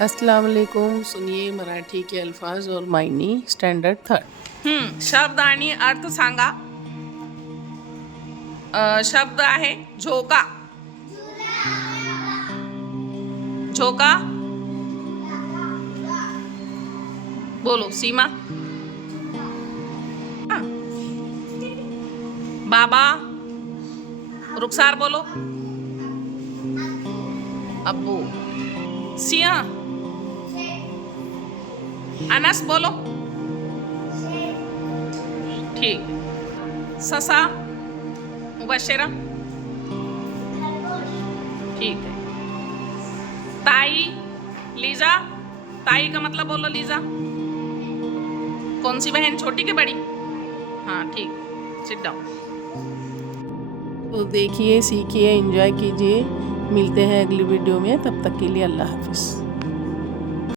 अस्सलाम वालेकुम। सुनिए मराठी के अल्फाज और मायने स्टैंडर्ड थर्ड। शब्द आणि अर्थ सांगा। शब्द आहे झोका। झोका बोलो सीमा। हाँ। बाबा रुखसार बोलो। अब्बू सिया। अनस बोलो। ठीक। ससा मुबशरा। ठीक है। ताई लीजा। ताई का मतलब बोलो लीजा। कौन सी बहन, छोटी के बड़ी? हाँ ठीक, सिट डाउन। तो देखिए, सीखिए, एंजॉय कीजिए। मिलते हैं अगली वीडियो में, तब तक के लिए अल्लाह हाफिज़।